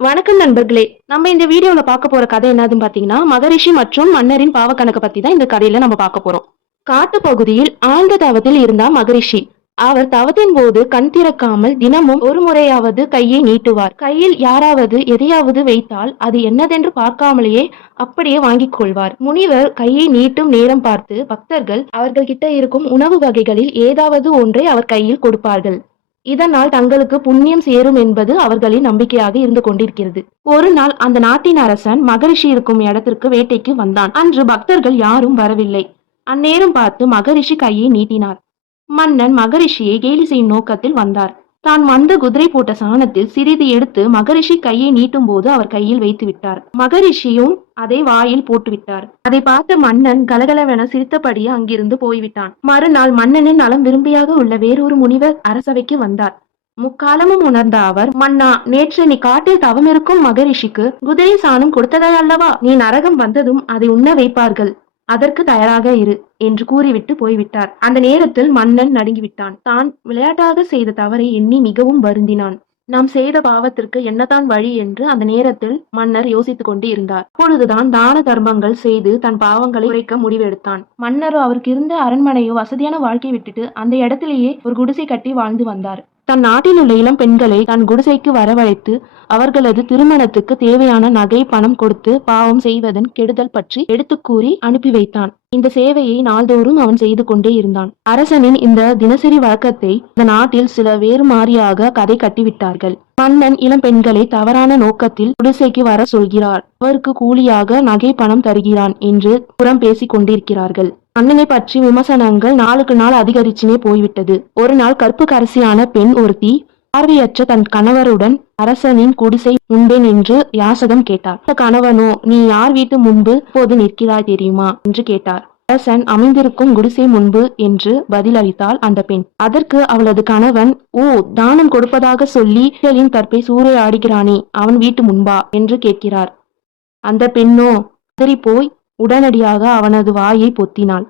வணக்கம் நண்பர்களே. நம்ம இந்த வீடியோல பார்க்க போற கதை என்னதுன்னு பாத்தீங்கன்னா, மகரிஷி மற்றும் மன்னரின் பாவக்கணக்கு பத்தி தான் இந்த கதையில நம்ம பார்க்க போறோம். காட்டு பகுதியில் ஆழ்ந்த தவத்தில் இருந்தார் மகரிஷி. அவர் தவத்தின் போது கண் திறக்காமல் தினமும் ஒரு முறையாவது கையை நீட்டுவார். கையில் யாராவது எதையாவது வைத்தால் அது என்னதென்று பார்க்காமலேயே அப்படியே வாங்கிக் கொள்வார். முனிவர் கையை நீட்டும் நேரம் பார்த்து பக்தர்கள் அவர்கள்கிட்ட இருக்கும் உணவு வகைகளில் ஏதாவது ஒன்றை அவர் கையில் கொடுப்பார்கள். இதனால் தங்களுக்கு புண்ணியம் சேரும் என்பது அவர்களின் நம்பிக்கையாக இருந்து கொண்டிருக்கிறது. ஒரு நாள் அந்த நாட்டின் அரசன் மகரிஷி இருக்கும் இடத்திற்கு வேட்டைக்கு வந்தான். அன்று பக்தர்கள் யாரும் வரவில்லை. அந்நேரம் பார்த்து மகரிஷி கையை நீட்டினார். மன்னன் மகரிஷியை கேலி செய்யும் நோக்கத்தில் வந்தார். தான் வந்த குதிரை போட்ட சாணத்தில் சிறிது எடுத்து மகரிஷி கையை நீட்டும் போது அவர் கையில் வைத்து விட்டார். மகரிஷியும் அதை வாயில் போட்டுவிட்டார். அதை பார்த்த மன்னன் கலகலவென சிரித்தபடியே அங்கிருந்து போய்விட்டான். மறுநாள் மன்னனின் நலம் விரும்பியாக உள்ள வேறொரு முனிவர் அரசவைக்கு வந்தார். முக்காலமும் உணர்ந்த அவர், மன்னா, நேற்று நீ காட்டில் தவம் இருக்கும் மகரிஷிக்கு குதிரை சாணம் கொடுத்ததை அல்லவா? நீ நரகம் வந்ததும் அதை உண்ண வைப்பார்கள், அதற்கு தயாராக இரு என்று கூறிவிட்டு போய்விட்டார். அந்த நேரத்தில் மன்னன் நடுங்கிவிட்டான். தான் விளையாட்டாக செய்த தவறை எண்ணி மிகவும் வருந்தினான். நாம் செய்த பாவத்திற்கு என்னதான் வழி என்று அந்த நேரத்தில் மன்னர் யோசித்துக் கொண்டு இருந்தார். அப்பொழுதுதான் தான தர்மங்கள் செய்து தன் பாவங்களை குறைக்க முடிவெடுத்தான். மன்னரோ அவருக்கு இருந்த அரண்மனையோ வசதியான வாழ்க்கை விட்டுட்டு அந்த இடத்திலேயே ஒரு குடிசை கட்டி வாழ்ந்து வந்தார். தன் நாட்டில் உள்ள இளம் பெண்களை தன் குடிசைக்கு வரவழைத்து அவர்களது திருமணத்துக்கு தேவையான நகை பணம் கொடுத்து பாவம் செய்வதன் கெடுதல் பற்றி எடுத்து கூறி அனுப்பி வைத்தான். இந்த சேவையை நாள்தோறும் அவன் செய்து கொண்டே இருந்தான். அரசனின் இந்த தினசரி வழக்கத்தை இந்த நாட்டில் சில வேறு மாறியாக கதை கட்டிவிட்டார்கள். மன்னன் இளம் பெண்களை தவறான நோக்கத்தில் குடிசைக்கு வர சொல்கிறார். அவருக்கு கூலியாக நகை பணம் தருகிறான் என்று புறம் பேசிக் கொண்டிருக்கிறார்கள். அண்ணனை பற்றி விமர்சனங்கள் நாளுக்கு நாள் அதிகரிச்சுனே போய்விட்டது. ஒரு நாள் கற்புக்கரசியான பெண் ஒருத்தி பார்வையற்ற தன் கணவருடன் அரசனின் குடிசை முன்பே நின்று யாசகம் கேட்டார். கணவனோ, நீ யார் வீட்டு முன்பு போது நிற்கிறாய் தெரியுமா என்று கேட்டார். அரசன் அமைந்திருக்கும் குடிசை முன்பு என்று பதிலளித்தாள் அந்த பெண். அதற்கு அவளது கணவன், ஓ, தானம் கொடுப்பதாக சொல்லி கற்பை சூறையாடுகிறானே, அவன் வீட்டு முன்பா என்று கேட்கிறார். அந்த பெண்ணோ கதறி போய் உடனடியாக அவனது வாயை பொத்தினாள்.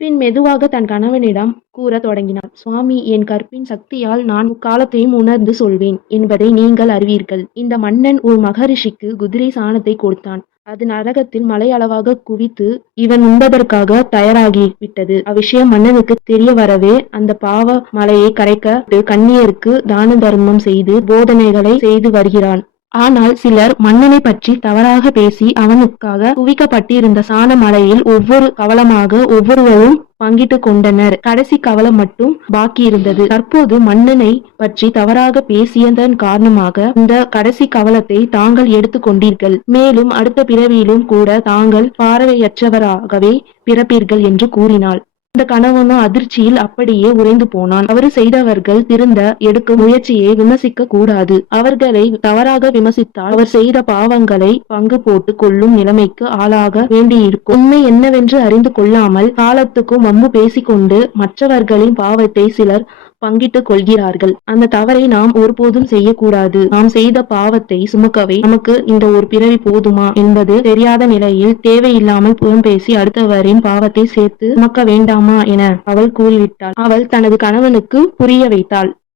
பின் மெதுவாக தன் கணவனிடம் கூற தொடங்கினாள். சுவாமி, என் கற்பின் சக்தியால் நான் முக்காலத்தையும் உணர்ந்து சொல்வேன் என்பதை நீங்கள் அறிவீர்கள். இந்த மன்னன் ஒரு மகரிஷிக்கு குதிரை சாணத்தை கொடுத்தான். அது நரகத்தில் மலை அளவாக குவித்து இவன் உண்பதற்காக தயாராகிவிட்டது. அவ்விஷயம் மன்னனுக்கு தெரிய வரவே அந்த பாவ மலையை கரைக்க கன்னியருக்கு தான தர்மம் செய்து போதனைகளை செய்து வருகிறான். ஆனால் சிலர் மன்னனை பற்றி தவறாக பேசி அவனுக்காக குவிக்கப்பட்டிருந்த சாண மலையில் ஒவ்வொரு கவலமாக ஒவ்வொருவரும் பங்கிட்டு கொண்டனர். கடைசி கவலம் மட்டும் பாக்கி இருந்தது. தற்போது மன்னனை பற்றி தவறாக பேசியதன் காரணமாக இந்த கடைசி கவலத்தை தாங்கள் எடுத்து கொண்டீர்கள். மேலும் அடுத்த பிறவியிலும் கூட தாங்கள் பார்வையற்றவராகவே பிறப்பீர்கள் என்று கூறினாள். அந்த கணவனும் அதிர்ச்சியில் அப்படியே உறைந்து போனான். அவர் செய்தவர்கள் திருந்த எடுக்கும் முயற்சியை விமர்சிக்க கூடாது. அவர்களை தவறாக விமர்சித்தால் அவர் செய்த பாவங்களை பங்கு போட்டு கொள்ளும் நிலைமைக்கு ஆளாக வேண்டியிருக்கும். உண்மை என்னவென்று அறிந்து கொள்ளாமல் காலத்துக்கும் வம்பு பேசிக்கொண்டு மற்றவர்களின் பாவத்தை சிலர் பங்கிட்டுக் கொள்கிறார்கள். அந்த தவறை நாம் ஒருபோதும் செய்யக்கூடாது. நாம் செய்த பாவத்தை சுமக்கவே நமக்கு இந்த ஒரு பிறவி போதுமா என்பது தெரியாத நிலையில் தேவையில்லாமல் புறம் பேசி அடுத்தவரின் பாவத்தை சேர்த்து சுமக்க வேண்டாமா என அவள் கூறிவிட்டாள். அவள் தனது கணவனுக்கு புரிய வைத்தாள்.